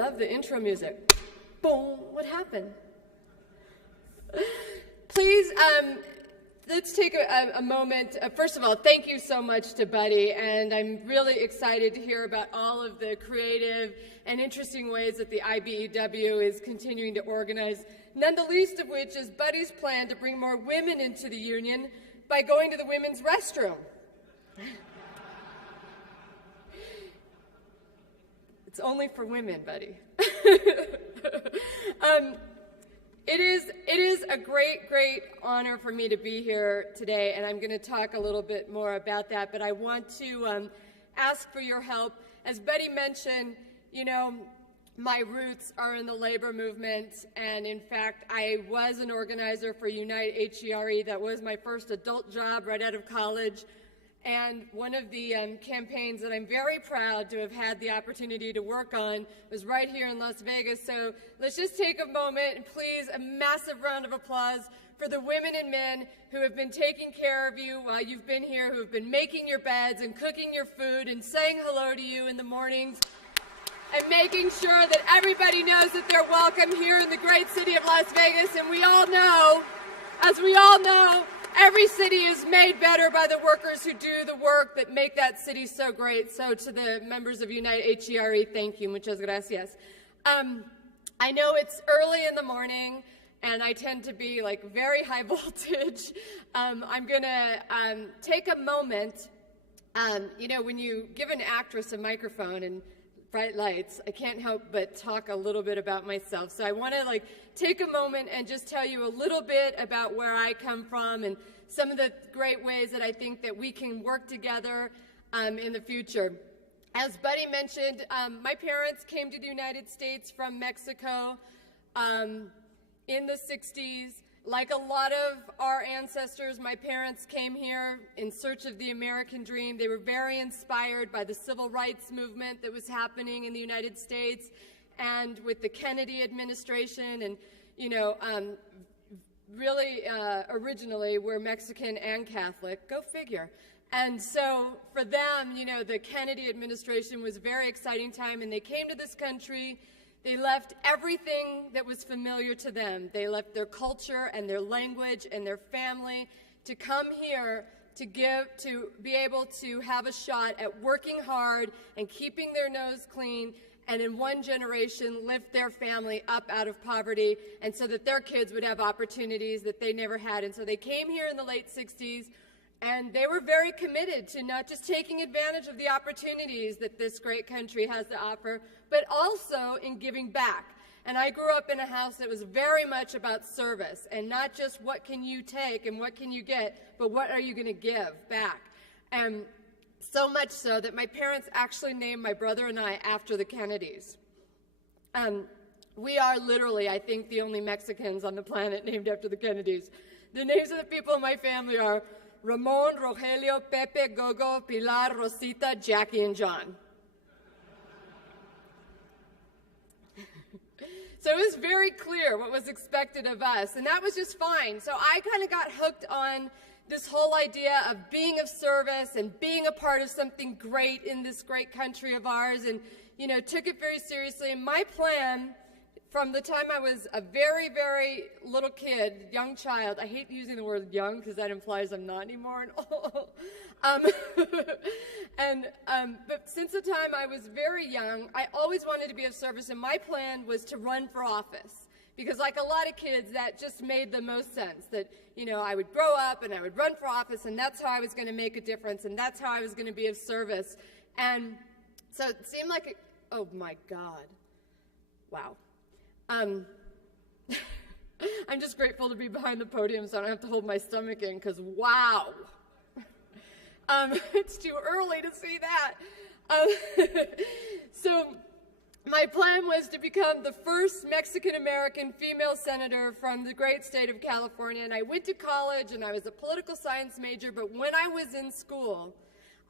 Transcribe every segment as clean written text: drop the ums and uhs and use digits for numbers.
love the intro music. Boom, what happened? Please, let's take a moment. First of all, thank you so much to Buddy, and I'm really excited to hear about all of the creative and interesting ways that the IBEW is continuing to organize, none the least of which is Buddy's plan to bring more women into the union by going to the women's restroom. It's only for women, Buddy. It is a great honor for me to be here today, and I'm going to talk a little bit more about that, but I want to ask for your help. As Betty mentioned, you know, my roots are in the labor movement, and in fact, I was an organizer for Unite HERE. That was my first adult job right out of college, and one of the campaigns that I'm very proud to have had the opportunity to work on was right here in Las Vegas. So let's just take a moment and please a massive round of applause for the women and men who have been taking care of you while you've been here, who have been making your beds and cooking your food and saying hello to you in the mornings and making sure that everybody knows that they're welcome here in the great city of Las Vegas. And we all know, as we all know, every city is made better by the workers who do the work that make that city so great. So to the members of Unite HERE, thank you. Muchas gracias. I know it's early in the morning, and I tend to be like very high voltage. I'm going to take a moment. You know, when you give an actress a microphone and bright lights, I can't help but talk a little bit about myself. So I want to take a moment and just tell you a little bit about where I come from and some of the great ways that I think that we can work together in the future. As Buddy mentioned, my parents came to the United States from Mexico in the 60s. Like a lot of our ancestors, my parents came here in search of the American dream. They were very inspired by the civil rights movement that was happening in the United States and with the Kennedy administration. And, you know, really originally we're Mexican and Catholic. Go figure. And so for them, you know, the Kennedy administration was a very exciting time, and they came to this country. They left everything that was familiar to them. They left their culture and their language and their family to come here to be able to have a shot at working hard and keeping their nose clean, and in one generation lift their family up out of poverty, and so that their kids would have opportunities that they never had. And so they came here in the late 60s, and they were very committed to not just taking advantage of the opportunities that this great country has to offer, but also in giving back. And I grew up in a house that was very much about service, and not just what can you take and what can you get, but what are you going to give back. And so much so that my parents actually named my brother and I after the Kennedys. We are literally, I think, the only Mexicans on the planet named after the Kennedys. The names of the people in my family are Ramon, Rogelio, Pepe, Gogo, Pilar, Rosita, Jackie, and John. So it was very clear what was expected of us, and that was just fine. So I kind of got hooked on this whole idea of being of service and being a part of something great in this great country of ours, and, you know, took it very seriously. And my plan, from the time I was a very little kid, young child — I hate using the word young because that implies I'm not anymore — but since the time I was very young, I always wanted to be of service, and my plan was to run for office. Because like a lot of kids, that just made the most sense, that, you know, I would grow up and I would run for office, and that's how I was going to make a difference, and that's how I was going to be of service. And so it seemed like, oh my God, wow. I'm just grateful to be behind the podium so I don't have to hold my stomach in, because wow. It's too early to see that. So my plan was to become the first Mexican-American female senator from the great state of California. And I went to college, and I was a political science major, but when I was in school,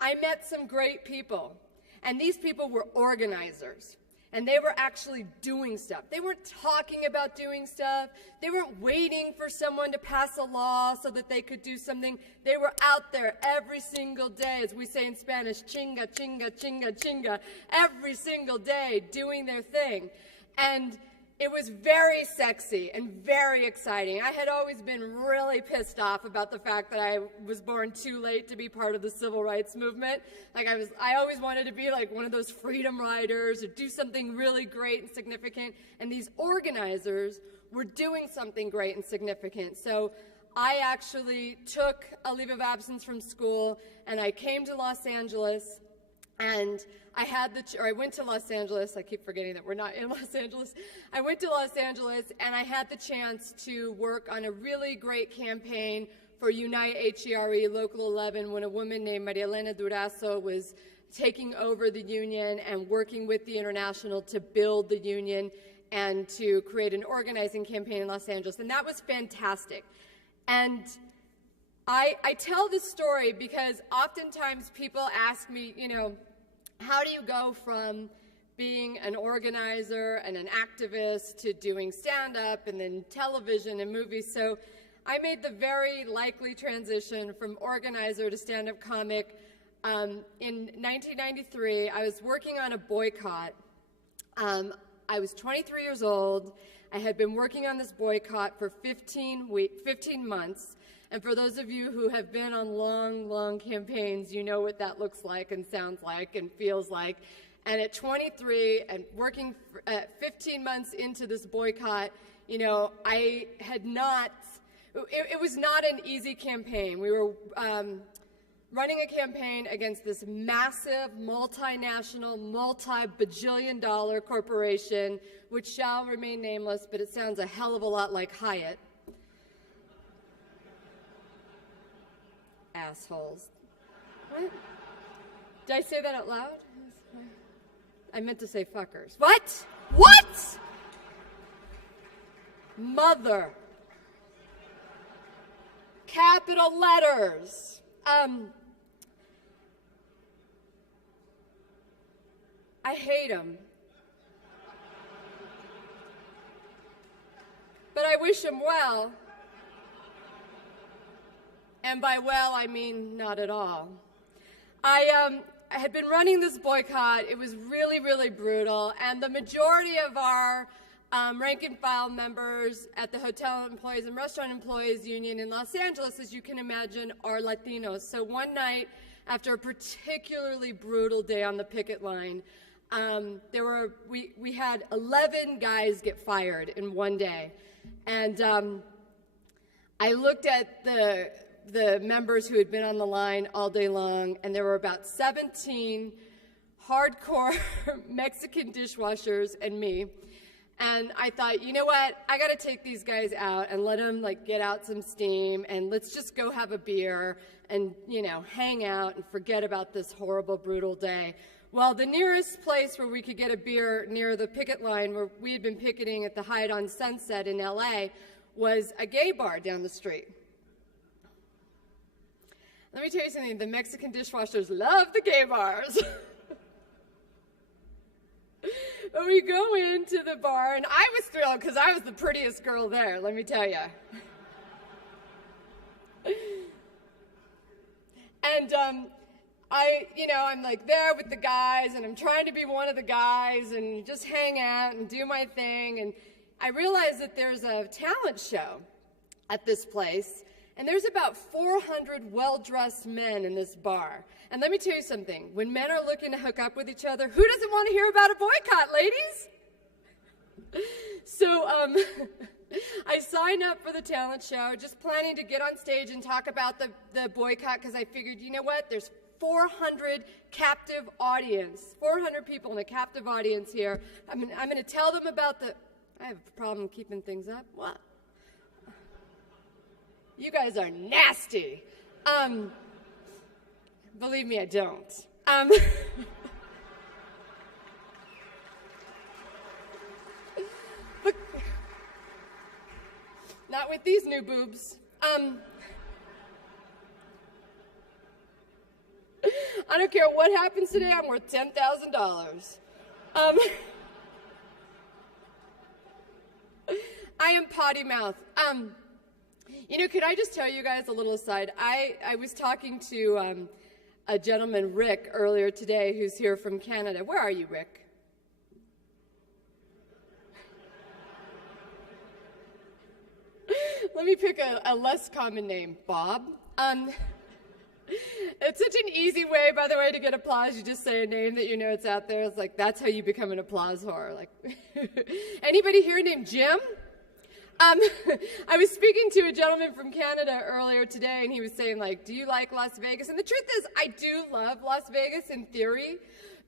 I met some great people. And these people were organizers. And they were actually doing stuff. They weren't talking about doing stuff. They weren't waiting for someone to pass a law so that they could do something. They were out there every single day, as we say in Spanish, chinga, chinga, chinga, chinga, every single day doing their thing. And it was very sexy and very exciting. I had always been really pissed off about the fact that I was born too late to be part of the civil rights movement. Like I always wanted to be like one of those freedom riders or do something really great and significant. And these organizers were doing something great and significant. So I actually took a leave of absence from school and I came to Los Angeles. And I went to Los Angeles. I keep forgetting that we're not in Los Angeles. I went to Los Angeles, and I had the chance to work on a really great campaign for Unite HERE Local 11 when a woman named Maria Elena Durazo was taking over the union and working with the International to build the union and to create an organizing campaign in Los Angeles. And that was fantastic. And I tell this story because oftentimes people ask me, how do you go from being an organizer and an activist to doing stand-up and then television and movies? So I made the very likely transition from organizer to stand-up comic. In 1993, I was working on a boycott. I was 23 years old. I had been working on this boycott for 15 months. And for those of you who have been on long, long campaigns, you know what that looks like and sounds like and feels like. And at 23 and working 15 months into this boycott, I had not, it was not an easy campaign. We were running a campaign against this massive, multinational, multi-bajillion-dollar corporation, which shall remain nameless, but it sounds a hell of a lot like Hyatt. Assholes. What? Did I say that out loud? I meant to say fuckers. What? What? Mother. Capital letters. I hate them. But I wish them well. And by well, I mean not at all. I had been running this boycott. It was really, really brutal. And the majority of our rank and file members at the Hotel Employees and Restaurant Employees Union in Los Angeles, as you can imagine, are Latinos. So one night, after a particularly brutal day on the picket line, we had 11 guys get fired in one day. And I looked at the members who had been on the line all day long, and there were about 17 hardcore Mexican dishwashers and me. And I thought, you know what? I got to take these guys out and let them get out some steam, and let's just go have a beer and hang out and forget about this horrible, brutal day. Well, the nearest place where we could get a beer near the picket line, where we had been picketing at the Hyatt on Sunset in LA, was a gay bar down the street. Let me tell you something, the Mexican dishwashers love the gay bars. But we go into the bar, and I was thrilled because I was the prettiest girl there, let me tell you. And I'm there with the guys, and I'm trying to be one of the guys and just hang out and do my thing. And I realized that there's a talent show at this place. And there's about 400 well-dressed men in this bar. And let me tell you something. When men are looking to hook up with each other, who doesn't want to hear about a boycott, ladies? So I signed up for the talent show, just planning to get on stage and talk about the boycott, because I figured, you know what? There's 400 captive audience, 400 people in a captive audience here. I'm going to tell them about I have a problem keeping things up. What? You guys are nasty. Believe me, I don't. But not with these new boobs. I don't care what happens today, I'm worth $10,000. I am potty mouth. You know, could I just tell you guys a little aside? I was talking to a gentleman, Rick, earlier today, who's here from Canada. Where are you, Rick? Let me pick a less common name, Bob. It's such an easy way, by the way, to get applause. You just say a name that you know it's out there. It's like, that's how you become an applause whore. Like, anybody here named Jim? I was speaking to a gentleman from Canada earlier today, and he was saying, like, do you like Las Vegas? And the truth is, I do love Las Vegas in theory,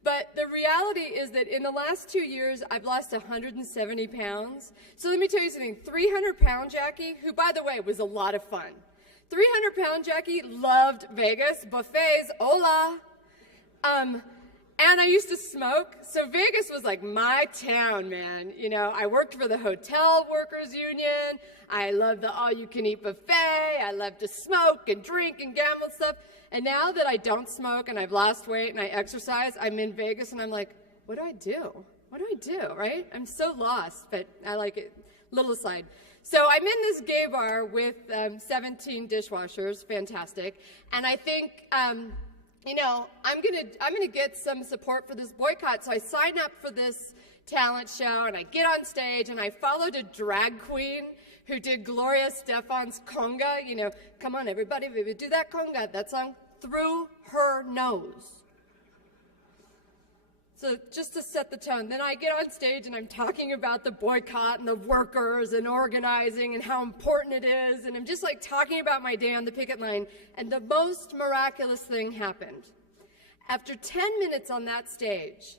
but the reality is that in the last 2 years, I've lost 170 pounds. So let me tell you something. 300-pound Jackie, who, by the way, was a lot of fun. 300-pound Jackie loved Vegas, buffets, hola. And I used to smoke, so Vegas was like my town, man. You know, I worked for the Hotel Workers Union. I loved the all-you-can-eat buffet. I loved to smoke and drink and gamble and stuff. And now that I don't smoke and I've lost weight and I exercise, I'm in Vegas and I'm like, what do I do? What do I do, right? I'm so lost, but I like it. Little aside. So I'm in this gay bar with 17 dishwashers, fantastic. And I think, you know, I'm gonna get some support for this boycott. So I signed up for this talent show, and I get on stage, and I followed a drag queen who did Gloria Stefan's conga. You know, come on, everybody, we would do that conga, that song, through her nose. So just to set the tone, then I get on stage and I'm talking about the boycott and the workers and organizing and how important it is, and I'm just like talking about my day on the picket line, and the most miraculous thing happened. After 10 minutes on that stage,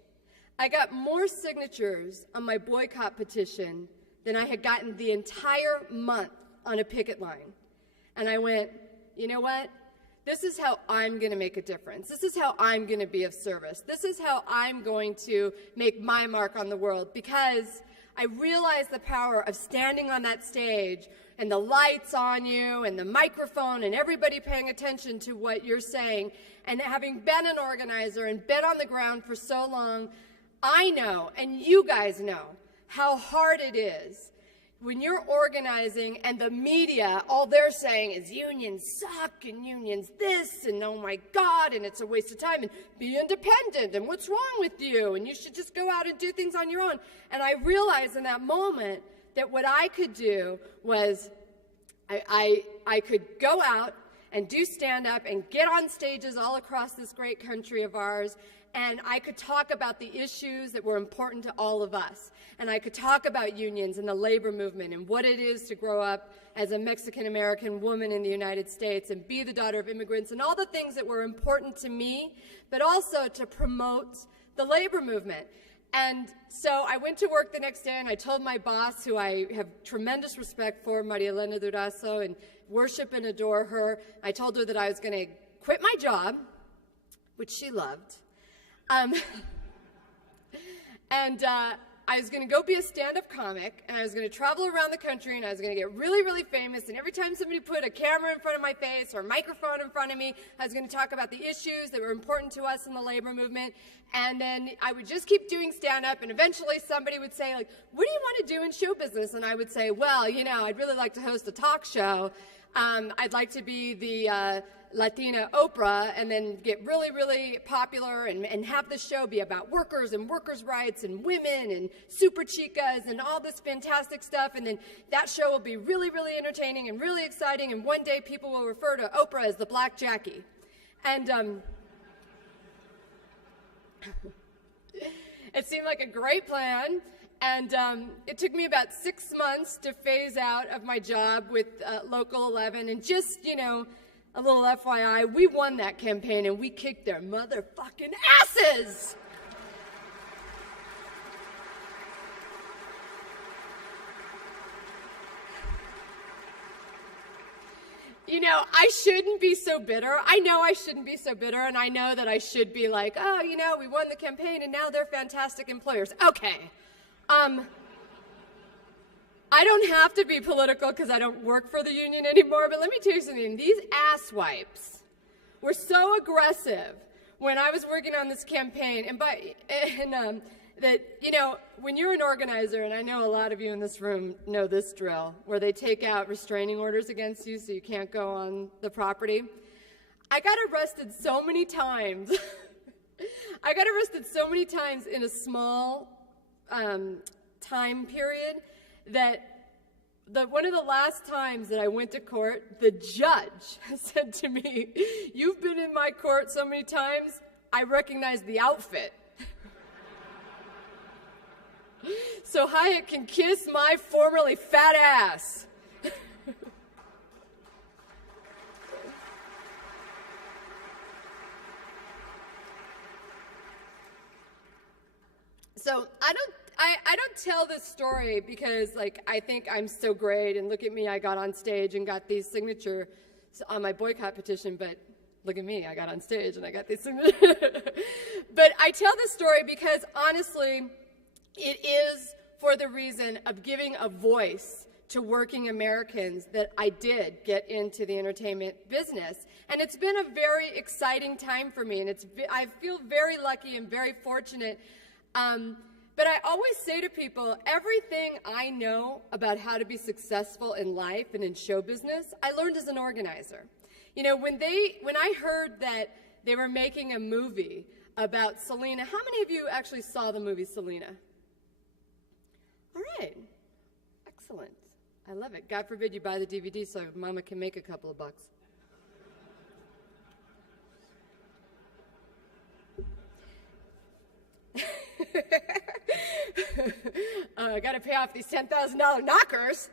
I got more signatures on my boycott petition than I had gotten the entire month on a picket line. And I went, you know what? This is how I'm going to make a difference. This is how I'm going to be of service. This is how I'm going to make my mark on the world, because I realized the power of standing on that stage and the lights on you and the microphone and everybody paying attention to what you're saying. And having been an organizer and been on the ground for so long, I know, and you guys know, how hard it is when you're organizing and the media, all they're saying is unions suck and unions this and oh my God, and it's a waste of time and be independent and what's wrong with you and you should just go out and do things on your own. And I realized in that moment that what I could do was I could go out and do stand-up and get on stages all across this great country of ours, and I could talk about the issues that were important to all of us. And I could talk about unions and the labor movement and what it is to grow up as a Mexican-American woman in the United States and be the daughter of immigrants and all the things that were important to me, but also to promote the labor movement. And so I went to work the next day and I told my boss, who I have tremendous respect for, Maria Elena Durazo, and worship and adore her. I told her that I was going to quit my job, which she loved. I was going to go be a stand-up comic, and I was going to travel around the country, and I was going to get really, really famous, and every time somebody put a camera in front of my face or a microphone in front of me, I was going to talk about the issues that were important to us in the labor movement, and then I would just keep doing stand-up, and eventually somebody would say, like, what do you want to do in show business? And I would say, well, you know, I'd really like to host a talk show. I'd like to be the Latina Oprah and then get really, really popular and have the show be about workers and workers' rights and women and super chicas and all this fantastic stuff. And then that show will be really, really entertaining and really exciting. And one day people will refer to Oprah as the Black Jackie. And it seemed like a great plan. And it took me about 6 months to phase out of my job with Local 11. And just, you know, a little FYI, we won that campaign and we kicked their motherfucking asses. You know, I shouldn't be so bitter. I know I shouldn't be so bitter, and I know that I should be like, oh, you know, we won the campaign and now they're fantastic employers. Okay. I don't have to be political because I don't work for the union anymore, but let me tell you something. These asswipes were so aggressive when I was working on this campaign, and that, you know, when you're an organizer, and I know a lot of you in this room know this drill, where they take out restraining orders against you so you can't go on the property. I got arrested so many times. I got arrested so many times in a small time period that one of the last times that I went to court, the judge said to me, "You've been in my court so many times, I recognize the outfit." So Hyatt can kiss my formerly fat ass. So I don't tell this story because, like, I think I'm so great and look at me, I got on stage and got these signatures on my boycott petition, but look at me, I got on stage and I got these signatures. But I tell this story because, honestly, it is for the reason of giving a voice to working Americans that I did get into the entertainment business. And it's been a very exciting time for me, and I feel very lucky and very fortunate. But I always say to people, everything I know about how to be successful in life and in show business, I learned as an organizer. You know, when I heard that they were making a movie about Selena, how many of you actually saw the movie Selena? All right, excellent. I love it. God forbid you buy the DVD so Mama can make a couple of bucks. I got to pay off these $10,000 knockers.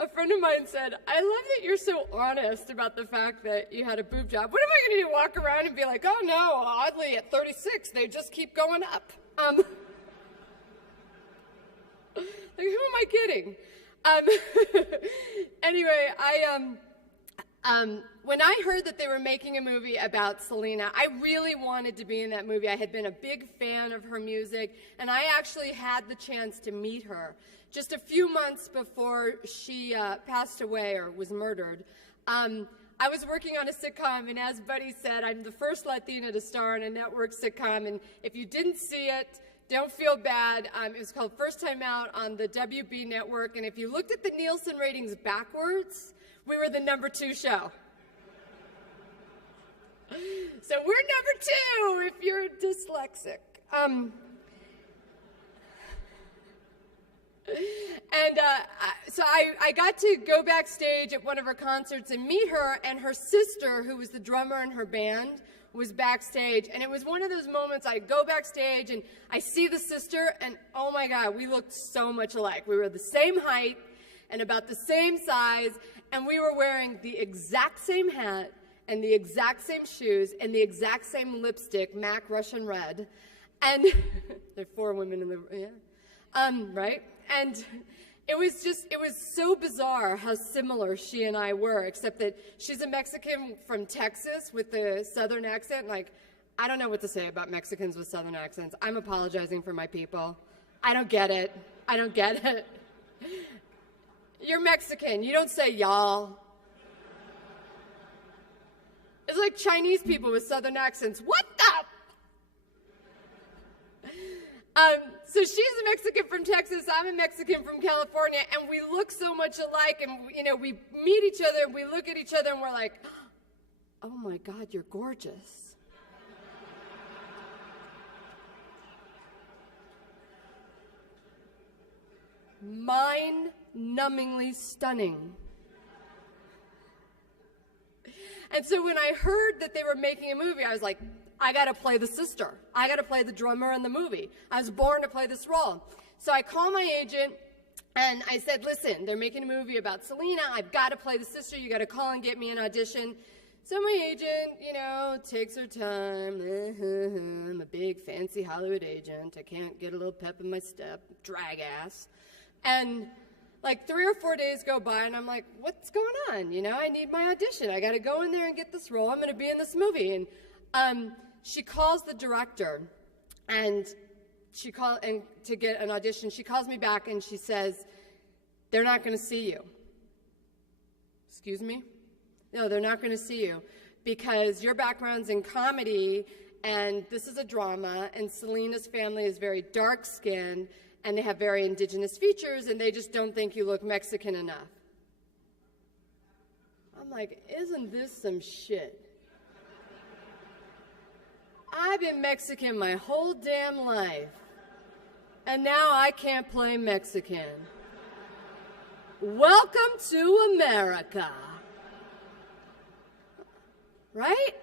A friend of mine said, "I love that you're so honest about the fact that you had a boob job. What am I going to do, walk around and be like, oh no, oddly at 36, they just keep going up?" Like, who am I kidding? Anyway, when I heard that they were making a movie about Selena, I really wanted to be in that movie. I had been a big fan of her music, and I actually had the chance to meet her just a few months before she passed away or was murdered. I was working on a sitcom, and as Buddy said, I'm the first Latina to star in a network sitcom, and if you didn't see it, don't feel bad. It was called First Time Out on the WB network, and if you looked at the Nielsen ratings backwards, we were the #2 show. So we're #2 if you're dyslexic. So I got to go backstage at one of her concerts and meet her, and her sister, who was the drummer in her band, was backstage. And it was one of those moments I go backstage and I see the sister, and oh my God, we looked so much alike. We were the same height and about the same size, and we were wearing the exact same hat and the exact same shoes and the exact same lipstick, MAC Russian Red. And there are 4 women in the room, yeah. Right? And it was so bizarre how similar she and I were, except that she's a Mexican from Texas with the Southern accent. Like, I don't know what to say about Mexicans with Southern accents. I'm apologizing for my people. I don't get it. I don't get it. You're Mexican. You don't say y'all. It's like Chinese people with Southern accents. What the? So she's a Mexican from Texas, I'm a Mexican from California, and we look so much alike, and you know, we meet each other, and we look at each other, and we're like, oh my God, you're gorgeous. Mind-numbingly stunning. And so when I heard that they were making a movie, I was like, I got to play the sister. I got to play the drummer in the movie. I was born to play this role. So I called my agent, and I said, listen, they're making a movie about Selena. I've got to play the sister. You got to call and get me an audition. So my agent, you know, takes her time. I'm a big, fancy Hollywood agent. I can't get a little pep in my step. Drag ass. And like 3 or 4 days go by, and I'm like, what's going on? You know, I need my audition. I got to go in there and get this role. I'm going to be in this movie. And she calls the director, and to get an audition, she calls me back, and she says, they're not going to see you. Excuse me? No, they're not going to see you. because your background's in comedy, and this is a drama, and Selena's family is very dark-skinned, and they have very indigenous features, and they just don't think you look Mexican enough. I'm like, isn't this some shit? I've been Mexican my whole damn life, and now I can't play Mexican. Welcome to America. Right?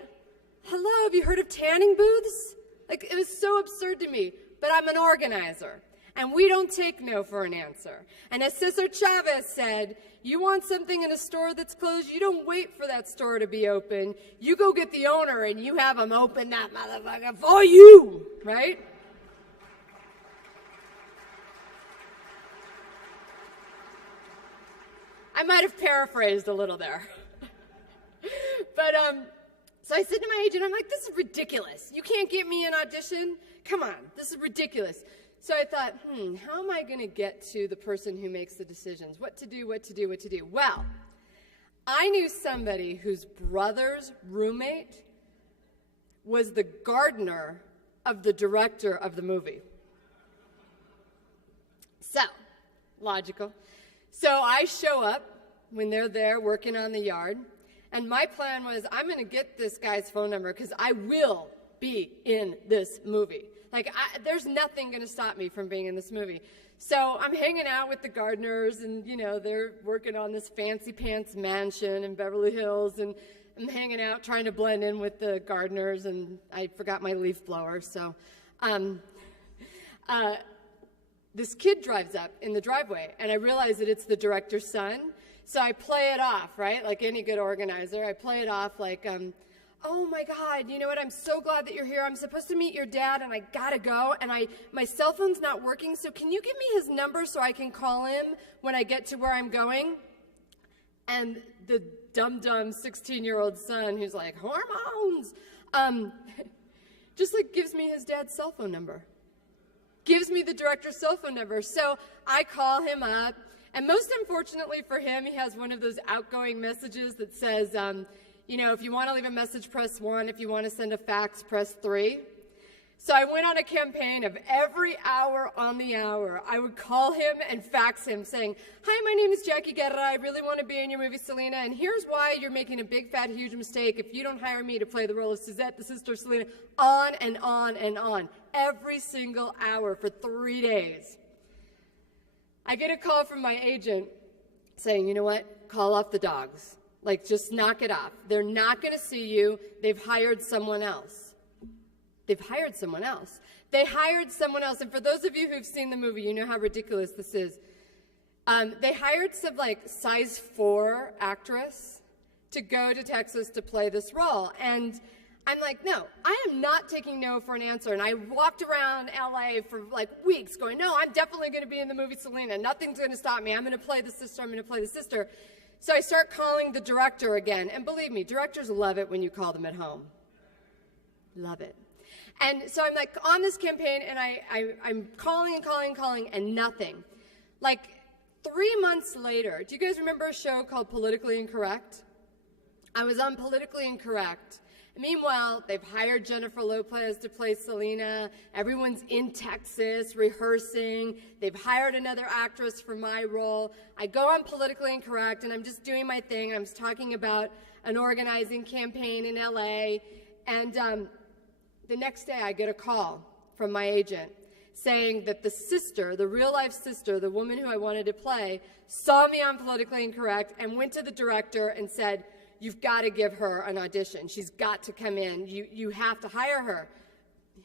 Hello, have you heard of tanning booths? Like, it was so absurd to me, but I'm an organizer, and we don't take no for an answer. And as Cesar Chavez said, you want something in a store that's closed, you don't wait for that store to be open. You go get the owner and you have them open that motherfucker for you, right? I might have paraphrased a little there. But, so I said to my agent, I'm like, this is ridiculous. You can't get me an audition? Come on, this is ridiculous. So I thought, how am I going to get to the person who makes the decisions? What to do, what to do, what to do? Well, I knew somebody whose brother's roommate was the gardener of the director of the movie. So, logical. So I show up when they're there working on the yard, and my plan was, I'm going to get this guy's phone number because I will be in this movie. Like, there's nothing going to stop me from being in this movie. So I'm hanging out with the gardeners, and, you know, they're working on this fancy pants mansion in Beverly Hills, and I'm hanging out trying to blend in with the gardeners, and I forgot my leaf blower. So this kid drives up in the driveway, and I realize that it's the director's son. So I play it off, right? Like any good organizer, I play it off like, oh my God, you know what? I'm so glad that you're here. I'm supposed to meet your dad, and I gotta go, and my cell phone's not working, so can you give me his number so I can call him when I get to where I'm going? And the dumb 16-year-old son who's like, hormones, just like gives me his dad's cell phone number. Gives me the director's cell phone number. So I call him up, and most unfortunately for him, he has one of those outgoing messages that says, you know, if you want to leave a message, press 1. If you want to send a fax, press 3. So I went on a campaign of every hour on the hour, I would call him and fax him saying, hi, my name is Jackie Guerra. I really want to be in your movie, Selena, and here's why you're making a big, fat, huge mistake if you don't hire me to play the role of Suzette, the sister of Selena, on and on and on, every single hour for 3 days. I get a call from my agent saying, you know what, call off the dogs. Like, just knock it off. They're not going to see you. They've hired someone else. They've hired someone else. They hired someone else. And for those of you who've seen the movie, you know how ridiculous this is. They hired some, like, size 4 actress to go to Texas to play this role. And I'm like, no, I am not taking no for an answer. And I walked around LA for, like, weeks going, no, I'm definitely going to be in the movie Selena. Nothing's going to stop me. I'm going to play the sister. I'm going to play the sister. So I start calling the director again. And believe me, directors love it when you call them at home. Love it. And so I'm like on this campaign, and I'm calling and calling, and nothing. Like 3 months later, do you guys remember a show called Politically Incorrect? I was on Politically Incorrect. Meanwhile, they've hired Jennifer Lopez to play Selena. Everyone's in Texas rehearsing. They've hired another actress for my role. I go on Politically Incorrect, and I'm just doing my thing. I'm talking about an organizing campaign in LA. And the next day, I get a call from my agent saying that the sister, the real-life sister, the woman who I wanted to play, saw me on Politically Incorrect and went to the director and said, you've got to give her an audition. She's got to come in. You have to hire her.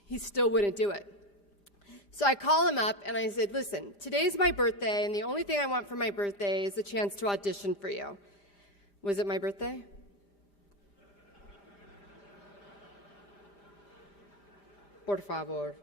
He still wouldn't do it. So I call him up, and I said, listen, today's my birthday, and the only thing I want for my birthday is a chance to audition for you. Was it my birthday? Por favor.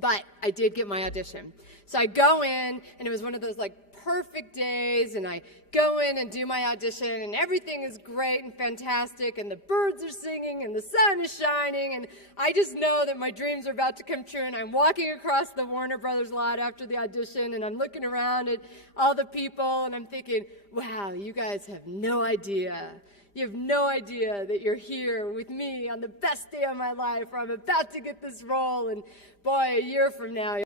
But I did get my audition. So I go in, and it was one of those, like, perfect days, and I go in and do my audition, and everything is great and fantastic, and the birds are singing, and the sun is shining, and I just know that my dreams are about to come true, and I'm walking across the Warner Brothers lot after the audition, and I'm looking around at all the people, and I'm thinking, wow, you guys have no idea You have no idea that you're here with me on the best day of my life, or I'm about to get this role, and boy, a year from now,